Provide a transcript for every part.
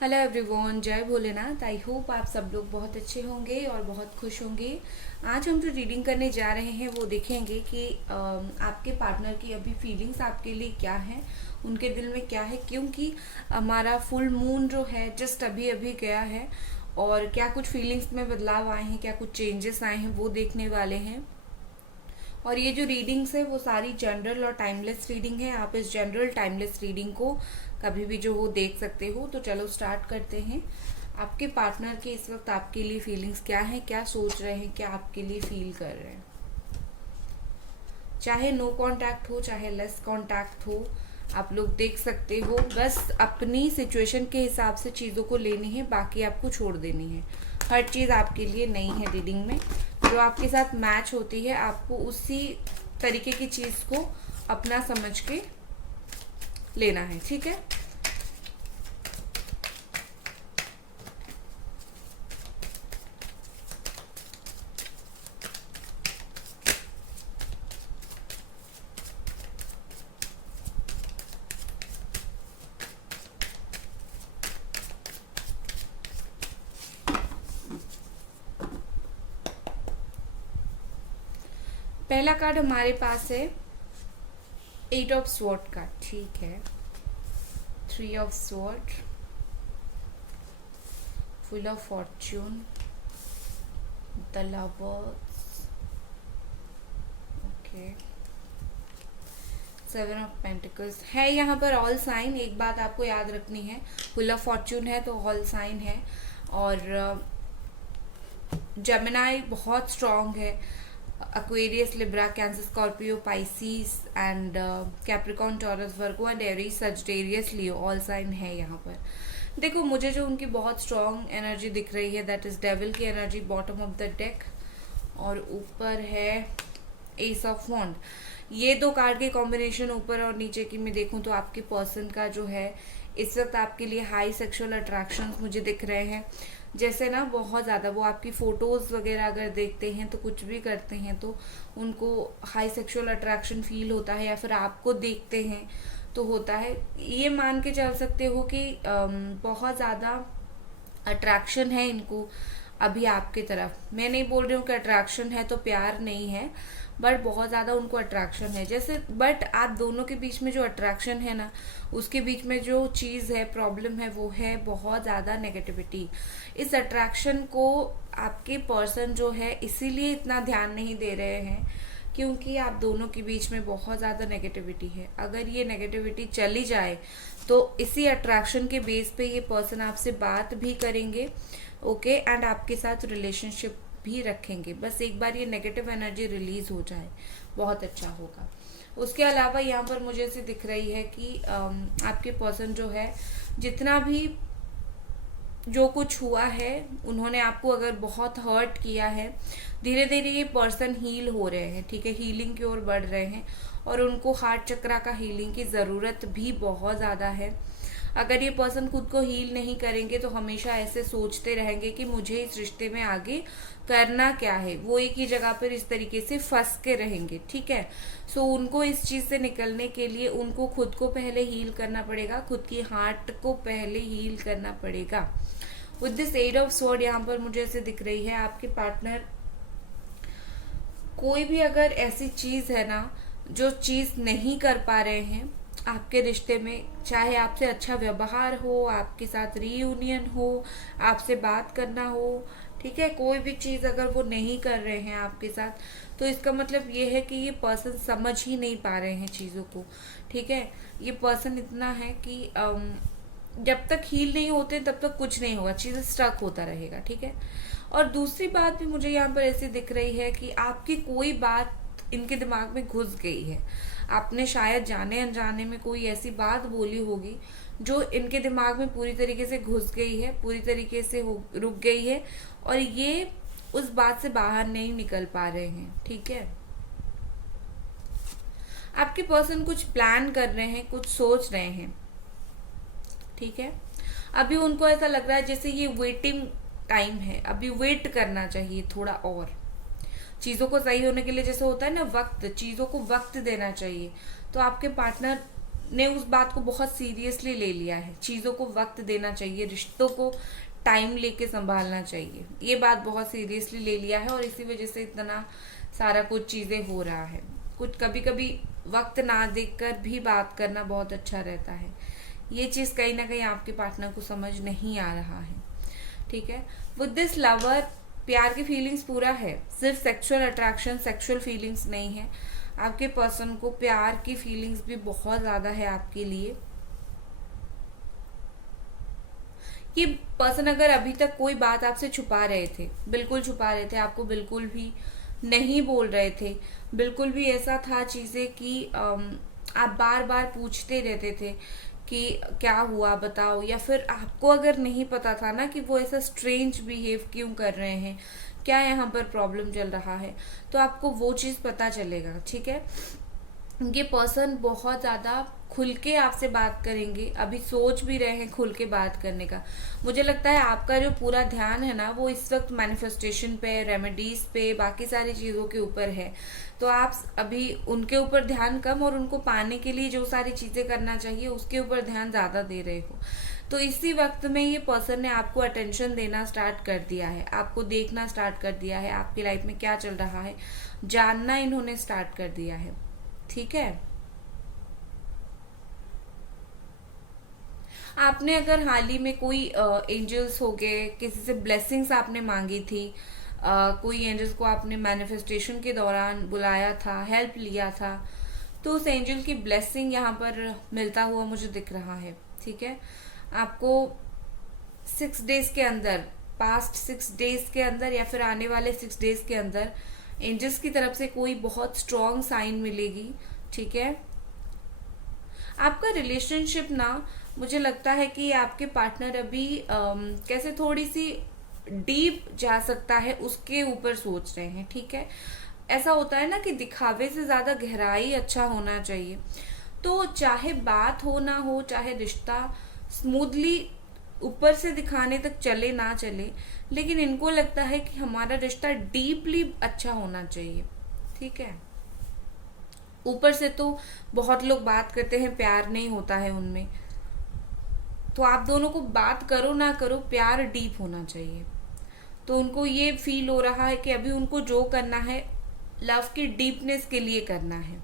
Hello everyone, जय Bholenath. I hope आप सब लोग बहुत अच्छे होंगे और बहुत खुश होंगे। आज हम जो रीडिंग करने जा रहे हैं वो देखेंगे कि आपके पार्टनर की अभी फीलिंग्स आपके लिए क्या है, उनके दिल में क्या है, क्योंकि हमारा फुल मून जो है जस्ट अभी अभी गया है और क्या कुछ फीलिंग्स में बदलाव आए हैं, क्या कुछ चेंजेस आए हैं वो देखने वाले हैं। और ये जो रीडिंग्स है वो सारी जनरल और टाइमलेस रीडिंग है। आप इस जनरल टाइमलेस रीडिंग को कभी भी जो हो देख सकते हो। तो चलो स्टार्ट करते हैं। आपके पार्टनर के इस वक्त आपके लिए फीलिंग्स क्या है, क्या सोच रहे हैं, क्या आपके लिए फील कर रहे हैं। चाहे नो कांटेक्ट हो, चाहे लेस कांटेक्ट हो, आप लोग देख सकते हो। बस अपनी सिचुएशन के हिसाब से चीज़ों को लेनी है, बाकी आपको छोड़ देनी है। हर चीज़ आपके लिए नई है रीडिंग में। जो आपके साथ मैच होती है आपको उसी तरीके की चीज़ को अपना समझ के लेना है, ठीक है। पहला कार्ड हमारे पास है 8 ऑफ स्वॉर्ड का, ठीक है। 3 of sword, full of Fortune, the lovers, okay, 7 of pentacles है यहाँ पर। ऑल साइन, एक बात आपको याद रखनी है, फुल ऑफ फॉर्च्यून है तो ऑल साइन है। और जेमिनाई बहुत स्ट्रांग है। Aquarius, Libra, Cancer, Scorpio, Pisces and Capricorn, Taurus, Virgo and Aries, Sagittarius, Leo, all sign है यहाँ पर। देखो, मुझे जो उनकी बहुत स्ट्रॉन्ग एनर्जी दिख रही है दैट इज डेविल की energy, bottom of the deck. और ऊपर है एस ऑफ वॉन्ड। ये दो कार्ड के कॉम्बिनेशन ऊपर और नीचे की मैं देखूं तो आपके पर्सन का जो है इस वक्त आपके लिए हाई सेक्सुअल अट्रैक्शंस मुझे दिख रहे हैं। जैसे ना बहुत ज़्यादा वो आपकी फ़ोटोज़ वगैरह अगर देखते हैं तो कुछ भी करते हैं तो उनको हाई सेक्सुअल अट्रैक्शन फील होता है, या फिर आपको देखते हैं तो होता है। ये मान के चल सकते हो कि बहुत ज़्यादा अट्रैक्शन है इनको अभी आपके तरफ। मैं नहीं बोल रही हूँ कि अट्रैक्शन है तो प्यार नहीं है, बट बहुत ज़्यादा उनको अट्रैक्शन है जैसे। बट आप दोनों के बीच में जो अट्रैक्शन है ना, उसके बीच में जो चीज़ है, प्रॉब्लम है, वो है बहुत ज़्यादा नेगेटिविटी। इस अट्रैक्शन को आपके पर्सन जो है इसीलिए इतना ध्यान नहीं दे रहे हैं क्योंकि आप दोनों के बीच में बहुत ज़्यादा नेगेटिविटी है। अगर ये नेगेटिविटी चली जाए तो इसी अट्रैक्शन के बेस पे ये पर्सन आपसे बात भी करेंगे, ओके, एंड आपके साथ रिलेशनशिप भी रखेंगे। बस एक बार ये नेगेटिव एनर्जी रिलीज हो जाए, बहुत अच्छा होगा। उसके अलावा यहाँ पर मुझे ऐसे दिख रही है कि आपके पर्सन जो है जितना भी जो कुछ हुआ है, उन्होंने आपको अगर बहुत हर्ट किया है, धीरे धीरे ये पर्सन हील हो रहे हैं, ठीक है, हीलिंग की ओर बढ़ रहे हैं। और उनको हार्ट चक्रा का हीलिंग की ज़रूरत भी बहुत ज़्यादा है। अगर ये पर्सन खुद को हील नहीं करेंगे तो हमेशा ऐसे सोचते रहेंगे कि मुझे इस रिश्ते में आगे करना क्या है, वो एक ही जगह पर इस तरीके से फंस के रहेंगे, ठीक है। सो उनको इस चीज़ से निकलने के लिए उनको खुद को पहले हील करना पड़ेगा, खुद की हार्ट को पहले हील करना पड़ेगा। विद दिस 8 ऑफ स्वॉर्ड यहाँ पर मुझे ऐसे दिख रही है आपके पार्टनर कोई भी अगर ऐसी चीज़ है ना जो चीज़ नहीं कर पा रहे हैं आपके रिश्ते में, चाहे आपसे अच्छा व्यवहार हो, आपके साथ रीयूनियन हो, आपसे बात करना हो, ठीक है, कोई भी चीज़ अगर वो नहीं कर रहे हैं आपके साथ तो इसका मतलब ये है कि ये पर्सन समझ ही नहीं पा रहे हैं चीज़ों को, ठीक है। ये पर्सन इतना है कि जब तक हील नहीं होते तब तक कुछ नहीं होगा, चीज़ें स्टक होता रहेगा, ठीक है। और दूसरी बात भी मुझे यहाँ पर ऐसी दिख रही है कि आपकी कोई बात इनके दिमाग में घुस गई है। आपने शायद जाने अनजाने में कोई ऐसी बात बोली होगी जो इनके दिमाग में पूरी तरीके से घुस गई है, पूरी तरीके से रुक गई है, और ये उस बात से बाहर नहीं निकल पा रहे हैं, ठीक है। आपके पर्सन कुछ प्लान कर रहे हैं, कुछ सोच रहे हैं, ठीक है। अभी उनको ऐसा लग रहा है जैसे ये वेटिंग टाइम है, अभी वेट करना चाहिए थोड़ा और चीज़ों को सही होने के लिए। जैसे होता है ना वक्त, चीज़ों को वक्त देना चाहिए। तो आपके पार्टनर ने उस बात को बहुत सीरियसली ले लिया है। चीज़ों को वक्त देना चाहिए, रिश्तों को टाइम लेके संभालना चाहिए, ये बात बहुत सीरियसली ले लिया है और इसी वजह से इतना सारा कुछ चीज़ें हो रहा है। कुछ कभी कभी वक्त ना देखकर भी बात करना बहुत अच्छा रहता है। ये चीज़ कहीं ना कहीं आपके पार्टनर को समझ नहीं आ रहा है, ठीक है। विद दिस लवर प्यार की फीलिंग्स पूरा है, सिर्फ सेक्सुअल अट्रैक्शन, सेक्सुअल फीलिंग्स नहीं है। आपके पर्सन को प्यार की फीलिंग्स भी बहुत ज़्यादा है आपके लिए। ये पर्सन अगर अभी तक कोई बात आपसे छुपा रहे थे, बिल्कुल छुपा रहे थे, आपको बिल्कुल भी नहीं बोल रहे थे, बिल्कुल भी ऐसा था चीज़ें कि आप बार बार पूछते रहते थे कि क्या हुआ बताओ, या फिर आपको अगर नहीं पता था ना कि वो ऐसा स्ट्रेंज बिहेव क्यों कर रहे हैं, क्या यहाँ पर प्रॉब्लम चल रहा है, तो आपको वो चीज़ पता चलेगा, ठीक है। ये पर्सन बहुत ज़्यादा खुल के आपसे बात करेंगे, अभी सोच भी रहे हैं खुल के बात करने का। मुझे लगता है आपका जो पूरा ध्यान है ना वो इस वक्त मैनिफेस्टेशन पे, रेमेडीज पे, बाकी सारी चीज़ों के ऊपर है। तो आप अभी उनके ऊपर ध्यान कम और उनको पाने के लिए जो सारी चीज़ें करना चाहिए उसके ऊपर ध्यान ज़्यादा दे रहे हो। तो इसी वक्त में ये पर्सन ने आपको अटेंशन देना स्टार्ट कर दिया है, आपको देखना स्टार्ट कर दिया है, आपकी लाइफ में क्या चल रहा है जानना इन्होंने स्टार्ट कर दिया है, ठीक है। आपने अगर हाल ही में कोई एंजल्स हो गए, किसी से ब्लेसिंग्स आपने मांगी थी, कोई एंजल्स को आपने मैनिफेस्टेशन के दौरान बुलाया था, हेल्प लिया था, तो उस एंजल की ब्लेसिंग यहाँ पर मिलता हुआ मुझे दिख रहा है, ठीक है। आपको 6 डेज के अंदर, पास्ट 6 डेज के अंदर या फिर आने वाले 6 डेज के अंदर एंजल्स की तरफ से कोई बहुत स्ट्रॉन्ग साइन मिलेगी, ठीक है। आपका रिलेशनशिप ना, मुझे लगता है कि आपके पार्टनर अभी कैसे थोड़ी सी डीप जा सकता है उसके ऊपर सोच रहे हैं, ठीक है। ऐसा होता है ना कि दिखावे से ज्यादा गहराई अच्छा होना चाहिए। तो चाहे बात हो ना हो, चाहे रिश्ता स्मूथली ऊपर से दिखाने तक चले ना चले, लेकिन इनको लगता है कि हमारा रिश्ता डीपली अच्छा होना चाहिए, ठीक है। ऊपर से तो बहुत लोग बात करते हैं, प्यार नहीं होता है उनमें। तो आप दोनों को बात करो ना करो, प्यार डीप होना चाहिए। तो उनको ये फील हो रहा है कि अभी उनको जो करना है लव की डीपनेस के लिए करना है।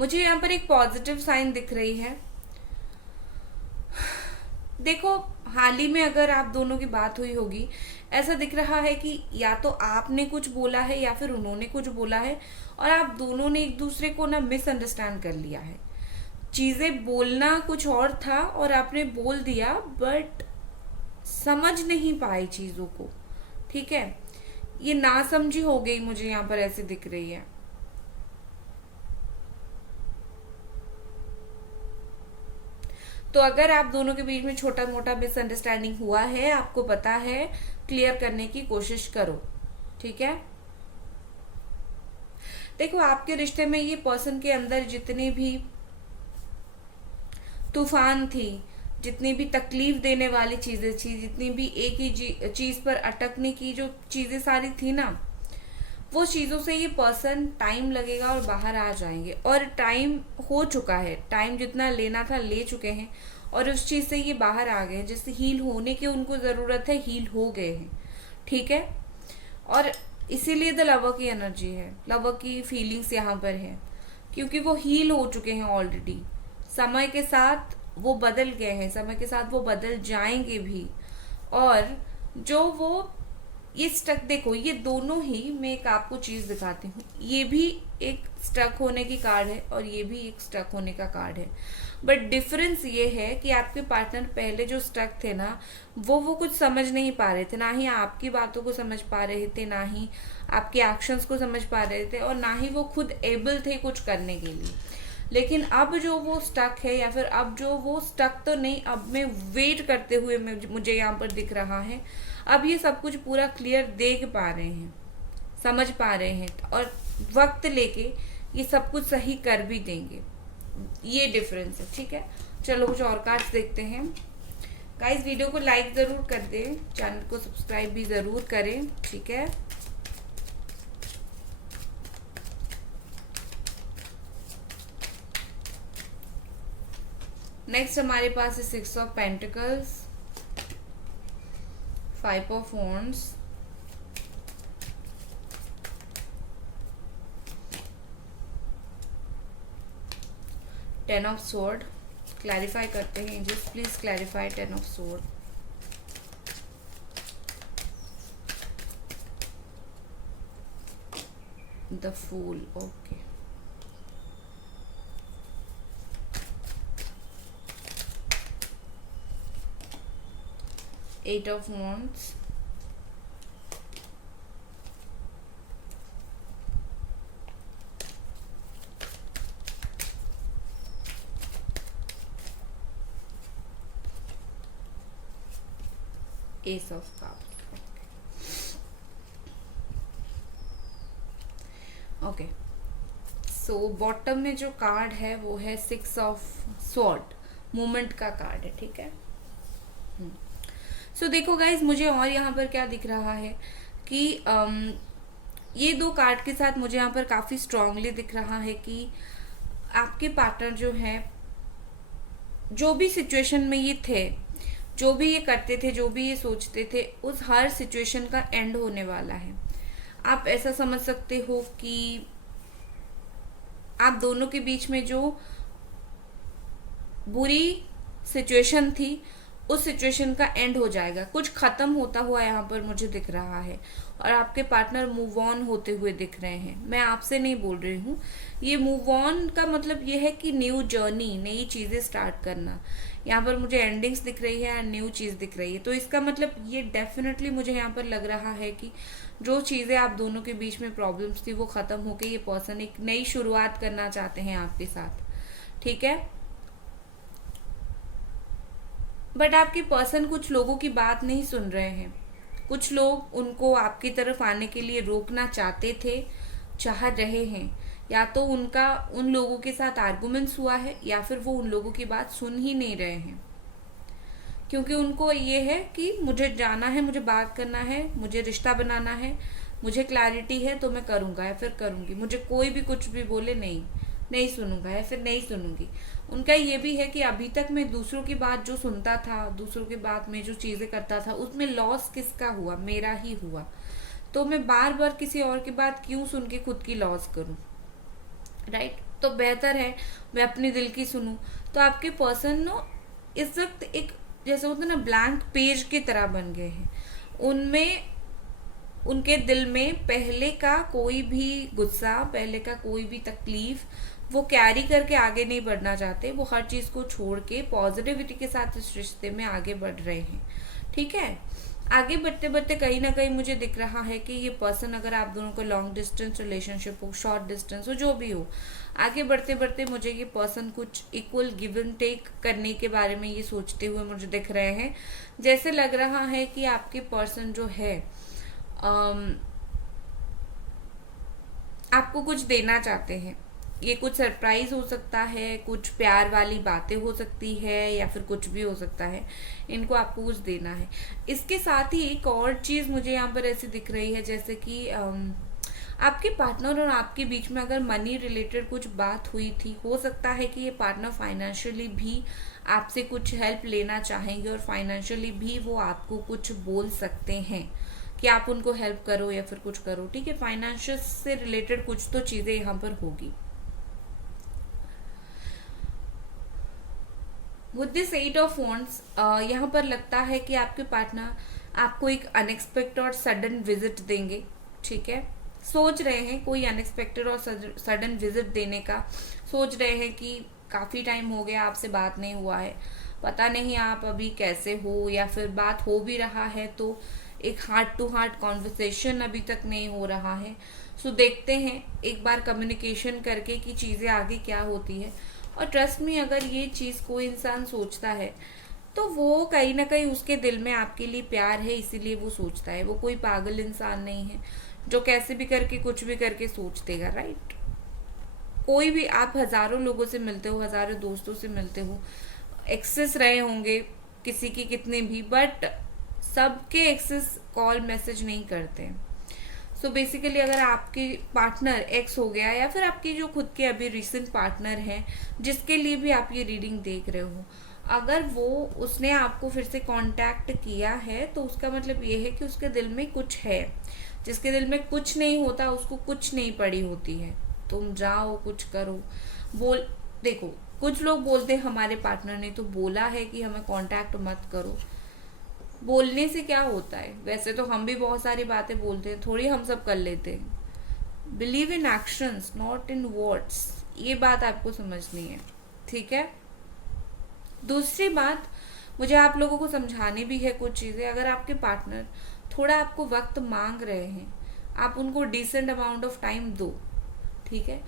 मुझे यहाँ पर एक पॉजिटिव साइन दिख रही है। देखो, हाल ही में अगर आप दोनों की बात हुई होगी, ऐसा दिख रहा है कि या तो आपने कुछ बोला है या फिर उन्होंने कुछ बोला है और आप दोनों ने एक दूसरे को ना मिसअंडरस्टैंड कर लिया है। चीजें बोलना कुछ और था और आपने बोल दिया, बट समझ नहीं पाए चीजों को, ठीक है। ये नासमझी हो गई, मुझे यहाँ पर ऐसे दिख रही है। तो अगर आप दोनों के बीच में छोटा मोटा मिसअंडरस्टैंडिंग हुआ है, आपको पता है, क्लियर करने की कोशिश करो, ठीक है। देखो, आपके रिश्ते में ये पर्सन के अंदर जितनी भी तूफान थी, जितनी भी तकलीफ देने वाली चीजें थी, जितनी भी एक ही चीज पर अटकने की जो चीजें सारी थी ना, वो चीजों से ये पर्सन टाइम लगेगा और बाहर आ जाएंगे। और टाइम हो चुका है, टाइम जितना लेना था ले चुके हैं और उस चीज से ये बाहर आ गए। जिससे हील होने की उनको जरूरत है, हील हो गए हैं, ठीक है। और इसीलिए द लवर की एनर्जी है, लवर की फीलिंग्स यहाँ पर है, क्योंकि वो हील हो चुके हैं ऑलरेडी। समय के साथ वो बदल गए हैं, समय के साथ वो बदल जाएंगे भी। और जो वो ये स्टक, देखो ये दोनों ही, मैं एक आपको चीज दिखाती हूँ, ये भी एक स्टक होने की कार्ड है और ये भी एक स्टक होने का कार्ड है। बट डिफरेंस ये है कि आपके पार्टनर पहले जो स्टक थे ना, वो कुछ समझ नहीं पा रहे थे, ना ही आपकी बातों को समझ पा रहे थे, ना ही आपके एक्शंस को समझ पा रहे थे, और ना ही वो खुद एबल थे कुछ करने के लिए। लेकिन अब जो वो स्टक है, या फिर अब जो वो स्टक तो नहीं, अब मैं वेट करते हुए मुझे यहाँ पर दिख रहा है, अब ये सब कुछ पूरा क्लियर देख पा रहे हैं, समझ पा रहे हैं, और वक्त लेके ये सब कुछ सही कर भी देंगे। ये डिफरेंस है, ठीक है। चलो कुछ और कार्ड्स देखते हैं। गाइस, वीडियो को लाइक जरूर कर दें, चैनल को सब्सक्राइब भी जरूर करें, ठीक है। नेक्स्ट हमारे पास है 6 of pentacles, 5 of wands, 10 of sword. Clarify करते हैं angels, please clarify 10 of sword. The fool, okay. Eight of wands, ace of cups. Okay, so bottom में जो कार्ड है वो है 6 ऑफ स्वॉर्ड, मूवमेंट का कार्ड है, ठीक है। सो देखो गाइज, मुझे और यहाँ पर क्या दिख रहा है कि ये दो कार्ड के साथ मुझे यहाँ पर काफी स्ट्रांगली दिख रहा है कि आपके पार्टनर जो है, जो भी सिचुएशन में ये थे, जो भी ये करते थे, जो भी ये सोचते थे, उस हर सिचुएशन का एंड होने वाला है। आप ऐसा समझ सकते हो कि आप दोनों के बीच में जो बुरी सिचुएशन थी, उस सिचुएशन का एंड हो जाएगा, कुछ खत्म होता हुआ यहाँ पर मुझे दिख रहा है। और आपके पार्टनर मूव ऑन होते हुए दिख रहे हैं। मैं आपसे नहीं बोल रही हूँ, ये मूव ऑन का मतलब ये है कि न्यू जर्नी, नई चीजें स्टार्ट करना। यहाँ पर मुझे एंडिंग्स दिख रही है, न्यू चीज दिख रही है। तो इसका मतलब ये डेफिनेटली मुझे यहाँ पर लग रहा है कि जो चीजें आप दोनों के बीच में प्रॉब्लम्स थी, वो खत्म होके ये पर्सन एक नई शुरुआत करना चाहते हैं आपके साथ, ठीक है। बट आपके पर्सन कुछ लोगों की बात नहीं सुन रहे हैं। कुछ लोग उनको आपकी तरफ आने के लिए रोकना चाहते थे, चाह रहे हैं। या तो उनका उन लोगों के साथ आर्गुमेंट्स हुआ है, या फिर वो उन लोगों की बात सुन ही नहीं रहे हैं, क्योंकि उनको ये है कि मुझे जाना है, मुझे बात करना है, मुझे रिश्ता बनाना है, मुझे क्लैरिटी है तो मैं करूँगा या फिर करूँगी। मुझे कोई भी कुछ भी बोले नहीं सुनूंगा या फिर नहीं सुनूंगी। उनका ये भी है कि अभी तक मैं दूसरों की बात जो सुनता था, दूसरों की बात में जो चीज़ें करता था, उसमें लॉस किसका हुआ? मेरा ही हुआ। तो मैं बार बार किसी और की बात क्यों सुन के खुद की लॉस करूं, राइट। तो बेहतर है मैं अपने दिल की सुनूं। तो आपके पर्सन नो इस वक्त एक जैसे होता है ना, ब्लैंक पेज की तरह बन गए हैं। उनमें, उनके दिल में पहले का कोई भी गुस्सा, पहले का कोई भी तकलीफ वो कैरी करके आगे नहीं बढ़ना चाहते। वो हर चीज को छोड़ के पॉजिटिविटी के साथ इस रिश्ते में आगे बढ़ रहे हैं, ठीक है। आगे बढ़ते बढ़ते कहीं ना कहीं मुझे दिख रहा है कि ये पर्सन, अगर आप दोनों को लॉन्ग डिस्टेंस रिलेशनशिप हो, शॉर्ट डिस्टेंस हो, जो भी हो, आगे बढ़ते बढ़ते मुझे ये पर्सन कुछ इक्वल गिव एंड टेक करने के बारे में ये सोचते हुए मुझे दिख रहे हैं। जैसे लग रहा है कि आपके पर्सन जो है आपको कुछ देना चाहते हैं। ये कुछ सरप्राइज हो सकता है, कुछ प्यार वाली बातें हो सकती है, या फिर कुछ भी हो सकता है। इनको आपको कुछ देना है। इसके साथ ही एक और चीज मुझे यहाँ पर ऐसी दिख रही है, जैसे कि आपके पार्टनर और आपके बीच में अगर मनी रिलेटेड कुछ बात हुई थी, हो सकता है कि ये पार्टनर फाइनेंशियली भी आपसे कुछ हेल्प लेना चाहेंगे, और फाइनेंशियली भी वो आपको कुछ बोल सकते हैं कि आप उनको हेल्प करो या फिर कुछ करो, ठीक है। फाइनेंशियल से रिलेटेड कुछ तो चीजें यहाँ पर होगी। विद दिस 8 ऑफ वॉन्ड्स, यहाँ पर लगता है कि आपके पार्टनर आपको एक अनएक्सपेक्टेड और सडन विजिट देंगे, ठीक है। सोच रहे हैं कोई अनएक्सपेक्टेड और सडन विजिट देने का, सोच रहे हैं कि काफी टाइम हो गया आपसे बात नहीं हुआ है, पता नहीं आप अभी कैसे हो, या फिर बात हो भी रहा है तो एक हार्ट टू हार्ट कॉन्वर्सेशन अभी तक नहीं हो रहा है। सो देखते हैं एक बार कम्युनिकेशन करके कि चीजें आगे क्या होती है। और ट्रस्ट में, अगर ये चीज कोई इंसान सोचता है तो वो कहीं ना कहीं उसके दिल में आपके लिए प्यार है, इसीलिए वो सोचता है। वो कोई पागल इंसान नहीं है जो कैसे भी करके कुछ भी करके सोच देगा, राइट। कोई भी, आप हजारों लोगों से मिलते हो, हजारों दोस्तों से मिलते हो, एक्सेस रहे होंगे किसी की कितने भी, बट सबके एक्सेस कॉल मैसेज नहीं करते हैं। सो बेसिकली अगर आपके पार्टनर एक्स हो गया या फिर आपकी जो खुद के अभी रिसेंट पार्टनर हैं जिसके लिए भी आप ये रीडिंग देख रहे हो, अगर वो उसने आपको फिर से कांटेक्ट किया है तो उसका मतलब ये है कि उसके दिल में कुछ है। जिसके दिल में कुछ नहीं होता उसको कुछ नहीं पड़ी होती है। तुम जाओ कुछ करो। बोल देखो, कुछ लोग बोलते हैं हमारे पार्टनर ने तो बोला है कि हमें कांटेक्ट मत करो। बोलने से क्या होता है? वैसे तो हम भी बहुत सारी बातें बोलते हैं, थोड़ी हम सब कर लेते हैं। Believe in actions not in words, ये बात आपको समझनी है, ठीक है। दूसरी बात, मुझे आप लोगों को समझानी भी है कुछ चीज़ें। अगर आपके पार्टनर थोड़ा आपको वक्त मांग रहे हैं, आप उनको डिसेंट अमाउंट ऑफ टाइम दो, ठीक है।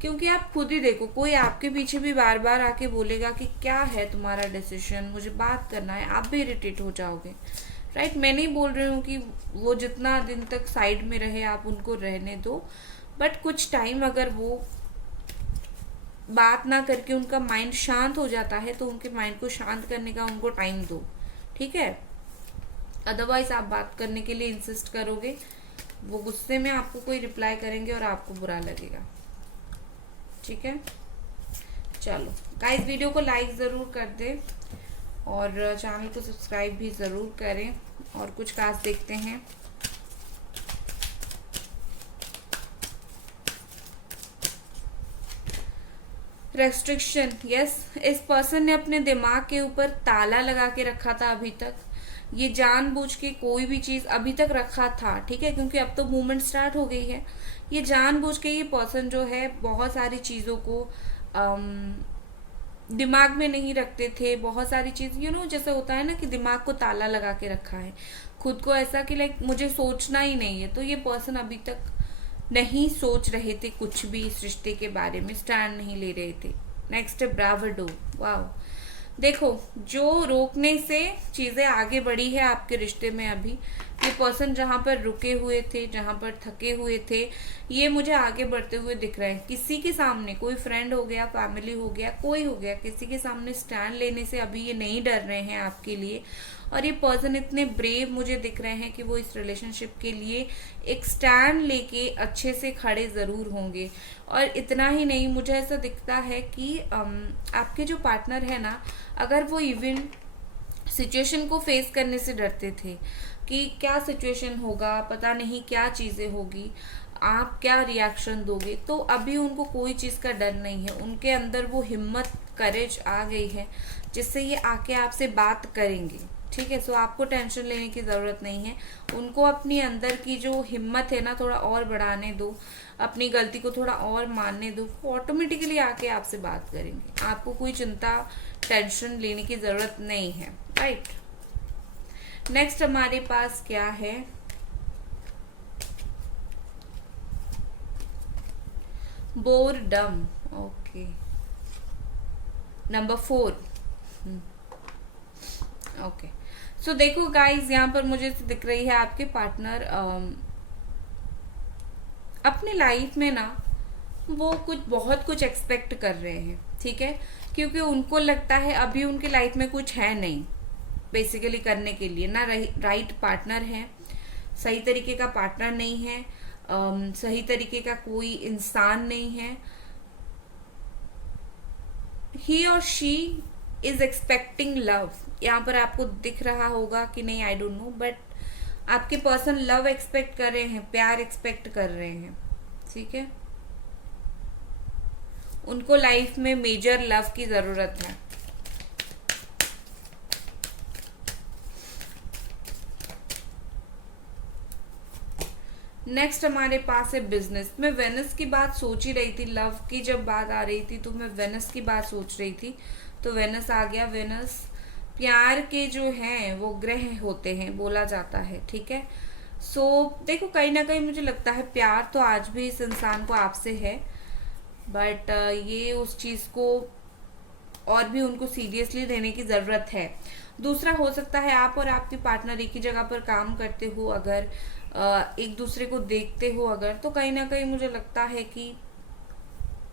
क्योंकि आप खुद ही देखो, कोई आपके पीछे भी बार बार आके बोलेगा कि क्या है तुम्हारा डिसीजन, मुझे बात करना है, आप भी इरिटेट हो जाओगे, राइट। मैं नहीं बोल रही हूँ कि वो जितना दिन तक साइड में रहे आप उनको रहने दो, बट कुछ टाइम अगर वो बात ना करके उनका माइंड शांत हो जाता है तो उनके माइंड को शांत करने का उनको टाइम दो, ठीक है। अदरवाइज आप बात करने के लिए इंसिस्ट करोगे, वो गुस्से में आपको कोई रिप्लाई करेंगे और आपको बुरा लगेगा, ठीक है। चलो गाइस, वीडियो को लाइक ज़रूर कर दें और चैनल को सब्सक्राइब भी ज़रूर करें। और कुछ खास देखते हैं। रेस्ट्रिक्शन, यस, इस पर्सन ने अपने दिमाग के ऊपर ताला लगा के रखा था अभी तक। ये जानबूझ के कोई भी चीज़ अभी तक रखा था, ठीक है, क्योंकि अब तो मूवमेंट स्टार्ट हो गई है। ये जानबूझ के ये पर्सन जो है बहुत सारी चीज़ों को दिमाग में नहीं रखते थे। बहुत सारी चीज़ जैसे होता है ना कि दिमाग को ताला लगा के रखा है खुद को, ऐसा कि लाइक मुझे सोचना ही नहीं है। तो ये पर्सन अभी तक नहीं सोच रहे थे कुछ भी इस रिश्ते के बारे में, स्टैंड नहीं ले रहे थे। नेक्स्ट है ब्रावडो। वाओ, देखो, जो रोकने से चीज़ें आगे बढ़ी है आपके रिश्ते में। अभी ये पर्सन जहाँ पर रुके हुए थे, जहाँ पर थके हुए थे, ये मुझे आगे बढ़ते हुए दिख रहे हैं। किसी के सामने, कोई फ्रेंड हो गया, फैमिली हो गया, कोई हो गया, किसी के सामने स्टैंड लेने से अभी ये नहीं डर रहे हैं आपके लिए। और ये पर्सन इतने ब्रेव मुझे दिख रहे हैं कि वो इस रिलेशनशिप के लिए एक स्टैंड लेके अच्छे से खड़े ज़रूर होंगे। और इतना ही नहीं, मुझे ऐसा दिखता है कि आपके जो पार्टनर है ना, अगर वो इवन सिचुएशन को फेस करने से डरते थे कि क्या सिचुएशन होगा, पता नहीं क्या चीज़ें होगी, आप क्या रिएक्शन दोगे, तो अभी उनको कोई चीज़ का डर नहीं है। उनके अंदर वो हिम्मत, करेज आ गई है जिससे ये आके आपसे बात करेंगे, ठीक है। सो आपको टेंशन लेने की ज़रूरत नहीं है। उनको अपनी अंदर की जो हिम्मत है ना थोड़ा और बढ़ाने दो, अपनी गलती को थोड़ा और मानने दो, वो ऑटोमेटिकली आके आपसे बात करेंगे। आपको कोई चिंता, टेंशन लेने की ज़रूरत नहीं है, राइट। नेक्स्ट हमारे पास क्या है, बोरडम। Okay, number 4। ओके, सो देखो गाइस, यहाँ पर मुझे दिख रही है आपके पार्टनर अपने लाइफ में ना वो बहुत कुछ एक्सपेक्ट कर रहे हैं, ठीक है। क्योंकि उनको लगता है अभी उनके लाइफ में कुछ है नहीं बेसिकली करने के लिए, ना राइट पार्टनर है, सही तरीके का पार्टनर नहीं है, सही तरीके का कोई इंसान नहीं है। ही और शी इज एक्सपेक्टिंग लव। यहाँ पर आपको दिख रहा होगा कि नहीं, आई डोंट नो, बट आपके पर्सन लव एक्सपेक्ट कर रहे हैं, प्यार एक्सपेक्ट कर रहे हैं, ठीक है। उनको लाइफ में मेजर लव की जरूरत है। नेक्स्ट हमारे पास है बिजनेस। मैं वेनस की बात सोच ही रही थी, लव की जब बात आ रही थी तो मैं वेनस की बात सोच रही थी, तो वेनस आ गया। वेनस प्यार के जो हैं वो ग्रह होते हैं बोला जाता है, ठीक है। सो देखो, कहीं ना कहीं मुझे लगता है प्यार तो आज भी इस इंसान को आपसे है, बट ये उस चीज़ को और भी उनको सीरियसली लेने की ज़रूरत है। दूसरा हो सकता है आप और आपके पार्टनर एक ही जगह पर काम करते हो, अगर एक दूसरे को देखते हो अगर, तो कहीं ना कहीं मुझे लगता है कि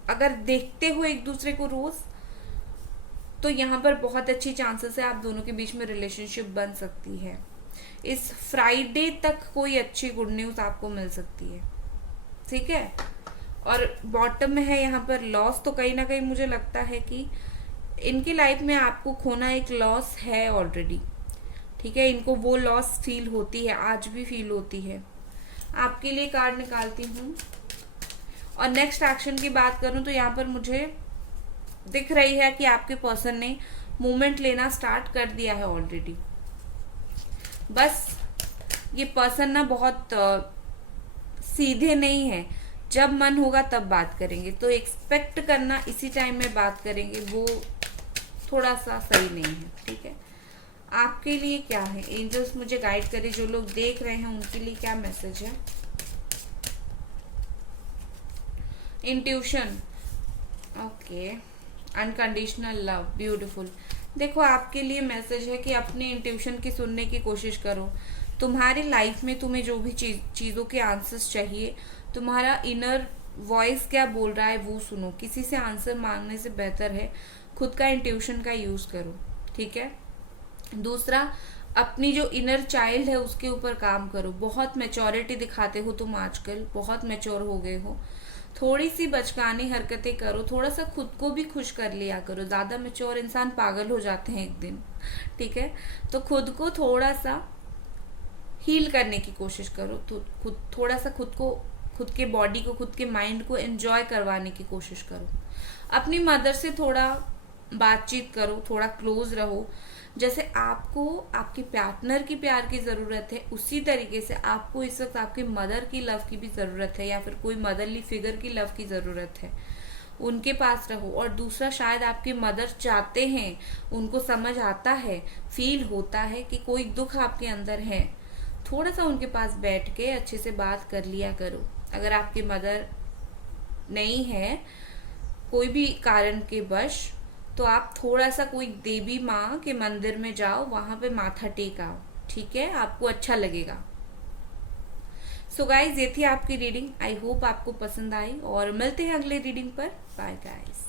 अगर देखते हो एक दूसरे को रोज़, तो यहाँ पर बहुत अच्छी चांसेस है आप दोनों के बीच में रिलेशनशिप बन सकती है, इस फ्राइडे तक कोई अच्छी गुड न्यूज आपको मिल सकती है, ठीक है। और बॉटम में है यहाँ पर लॉस, तो कहीं ना कहीं मुझे लगता है कि इनकी लाइफ में आपको खोना एक लॉस है ऑलरेडी, ठीक है। इनको वो लॉस फील होती है, आज भी फील होती है। आपके लिए कार्ड निकालती हूँ। और नेक्स्ट एक्शन की बात करूँ तो यहाँ पर मुझे दिख रही है कि आपके पर्सन ने मूवमेंट लेना स्टार्ट कर दिया है ऑलरेडी। बस ये पर्सन ना बहुत सीधे नहीं है, जब मन होगा तब बात करेंगे, तो एक्सपेक्ट करना इसी टाइम में बात करेंगे वो थोड़ा सा सही नहीं है, ठीक है। आपके लिए क्या है, एंजल्स मुझे गाइड करे, जो लोग देख रहे हैं उनके लिए क्या मैसेज है। Intuition, okay, unconditional love, beautiful. देखो आपके लिए मैसेज है कि अपने इंट्यूशन की सुनने की कोशिश करो। तुम्हारी लाइफ में तुम्हें जो भी चीज़ों के आंसर्स चाहिए, तुम्हारा इनर वॉइस क्या बोल रहा है वो सुनो। किसी से आंसर मांगने से बेहतर है खुद का इंट्यूशन का यूज़ करो, ठीक है। दूसरा, अपनी जो इनर चाइल्ड है उसके ऊपर काम करो। बहुत मैच्योरिटी दिखाते हो तुम आजकल, बहुत मैच्योर हो गए हो। थोड़ी सी बचकानी हरकतें करो, थोड़ा सा खुद को भी खुश कर लिया करो। ज़्यादा मैच्योर इंसान पागल हो जाते हैं एक दिन, ठीक है। तो खुद को थोड़ा सा हील करने की कोशिश करो, तो खुद थोड़ा सा खुद के बॉडी को, खुद के माइंड को एंजॉय करवाने की कोशिश करो। अपनी मदर से थोड़ा बातचीत करो, थोड़ा क्लोज रहो। जैसे आपको आपके पार्टनर की प्यार की ज़रूरत है, उसी तरीके से आपको इस वक्त आपकी मदर की लव की भी ज़रूरत है, या फिर कोई मदरली फिगर की लव की ज़रूरत है, उनके पास रहो। और दूसरा, शायद आपकी मदर चाहते हैं, उनको समझ आता है, फील होता है कि कोई दुख आपके अंदर है, थोड़ा सा उनके पास बैठ के अच्छे से बात कर लिया करो। अगर आपकी मदर नहीं है कोई भी कारण के वश, तो आप थोड़ा सा कोई देवी माँ के मंदिर में जाओ, वहां पे माथा टेक आओ, ठीक है, आपको अच्छा लगेगा। सो गाइज, ये थी आपकी रीडिंग। आई होप आपको पसंद आई, और मिलते हैं अगले रीडिंग पर। Bye guys.